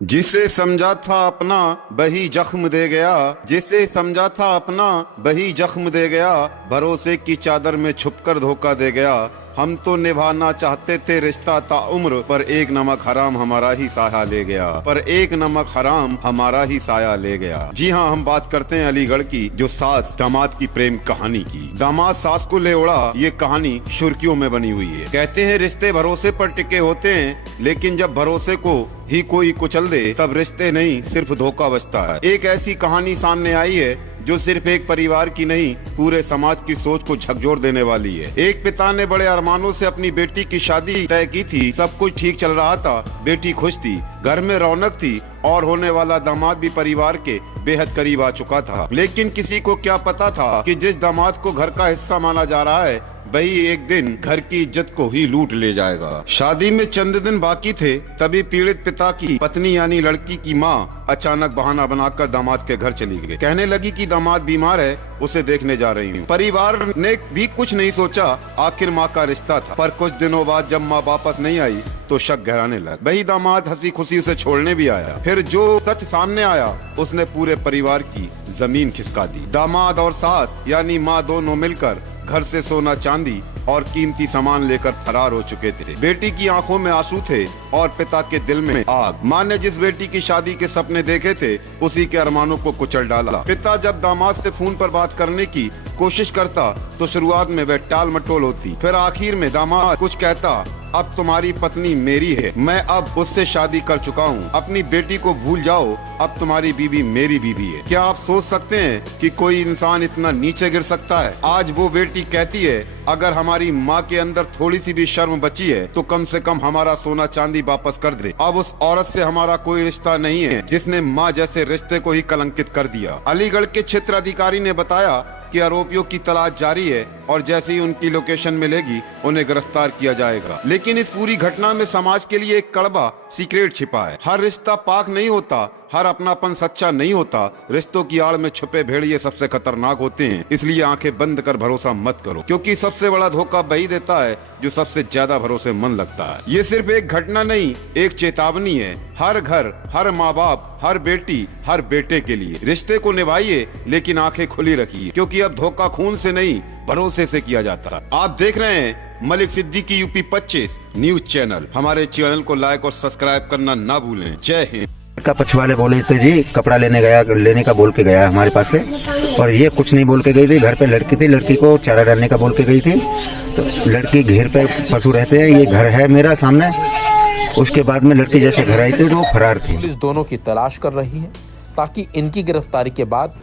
जिसे समझा था अपना वही जख्म दे गया, जिसे समझा था अपना वही जख्म दे गया, भरोसे की चादर में छुपकर धोखा दे गया। हम तो निभाना चाहते थे रिश्ता ता उम्र, पर एक नमक हराम हमारा ही साया ले गया, पर एक नमक हराम हमारा ही साया ले गया। जी हाँ, हम बात करते हैं अलीगढ़ की, जो सास दामाद की प्रेम कहानी की। दामाद सास को ले उड़ा, ये कहानी सुर्खियों में बनी हुई है। कहते हैं रिश्ते भरोसे पर टिके होते हैं, लेकिन जब भरोसे को ही कोई कुचल दे तब रिश्ते नहीं सिर्फ धोखा बचता है। एक ऐसी कहानी सामने आई है जो सिर्फ एक परिवार की नहीं, पूरे समाज की सोच को झकझोर देने वाली है। एक पिता ने बड़े अरमानों से अपनी बेटी की शादी तय की थी। सब कुछ ठीक चल रहा था, बेटी खुश थी, घर में रौनक थी और होने वाला दामाद भी परिवार के बेहद करीब आ चुका था। लेकिन किसी को क्या पता था कि जिस दामाद को घर का हिस्सा माना जा रहा है, वही एक दिन घर की इज्जत को ही लूट ले जाएगा। शादी में चंद दिन बाकी थे, तभी पीड़ित पिता की पत्नी यानी लड़की की माँ अचानक बहाना बनाकर दामाद के घर चली गई। कहने लगी कि दामाद बीमार है, उसे देखने जा रही हूँ। परिवार ने भी कुछ नहीं सोचा, आखिर माँ का रिश्ता था। पर कुछ दिनों बाद जब माँ वापस नहीं आई तो शक गहराने लगा। वही दामाद हंसी खुशी उसे छोड़ने भी आया। फिर जो सच सामने आया, उसने पूरे परिवार की जमीन खिसका दी। दामाद और सास यानी माँ दोनों मिलकर घर से सोना चांदी और कीमती सामान लेकर फरार हो चुके थे। बेटी की आंखों में आंसू थे और पिता के दिल में आग। माँ ने जिस बेटी की शादी के सपने देखे थे, उसी के अरमानों को कुचल डाला। पिता जब दामाद से फोन पर बात करने की कोशिश करता तो शुरुआत में वह टाल मटोल होती, फिर आखिर में दामाद कुछ कहता, अब तुम्हारी पत्नी मेरी है, मैं अब उससे शादी कर चुका हूँ, अपनी बेटी को भूल जाओ, अब तुम्हारी बीवी मेरी बीवी है। क्या आप सोच सकते हैं कि कोई इंसान इतना नीचे गिर सकता है? आज वो बेटी कहती है, अगर हमारी माँ के अंदर थोड़ी सी भी शर्म बची है तो कम से कम हमारा सोना चांदी वापस कर दे। अब उस औरत से हमारा कोई रिश्ता नहीं है जिसने माँ जैसे रिश्ते को ही कलंकित कर दिया। अलीगढ़ के क्षेत्र अधिकारी ने बताया कि आरोपियों की तलाश जारी है और जैसे ही उनकी लोकेशन मिलेगी उन्हें गिरफ्तार किया जाएगा। लेकिन इस पूरी घटना में समाज के लिए एक कड़वा सीक्रेट छिपा है। हर रिश्ता पाक नहीं होता, हर अपनापन सच्चा नहीं होता। रिश्तों की आड़ में छुपे भेड़िए सबसे खतरनाक होते हैं। इसलिए आंखें बंद कर भरोसा मत करो, क्योंकि सबसे बड़ा धोखा वही देता है जो सबसे ज्यादा भरोसेमंद लगता है। ये सिर्फ एक घटना नहीं, एक चेतावनी है। हर घर, हर माँ बाप, हर बेटी, हर बेटे के लिए रिश्ते को निभाइए, लेकिन आंखें खुली रखिए, क्योंकि अब धोखा खून से नहीं भरोसे से किया जाता है। आप देख रहे हैं Malik Siddiqui UP 25 news channel. हमारे चैनल को लाइक और सब्सक्राइब करना ना भूलें। जय हिंद। का पक्ष वाले बोले थे जी कपड़ा लेने का बोल के गया हमारे पास से, और ये कुछ नहीं बोल के गई थी। घर पे लड़की थी, लड़की को चारा डालने का बोल के गई थी। तो लड़की घेर पे पशु रहते हैं, ये घर है मेरा सामने। उसके बाद में लड़की जैसे घर आई थी तो वो फरार थी। पुलिस दोनों की तलाश कर रही है ताकि इनकी गिरफ्तारी के बाद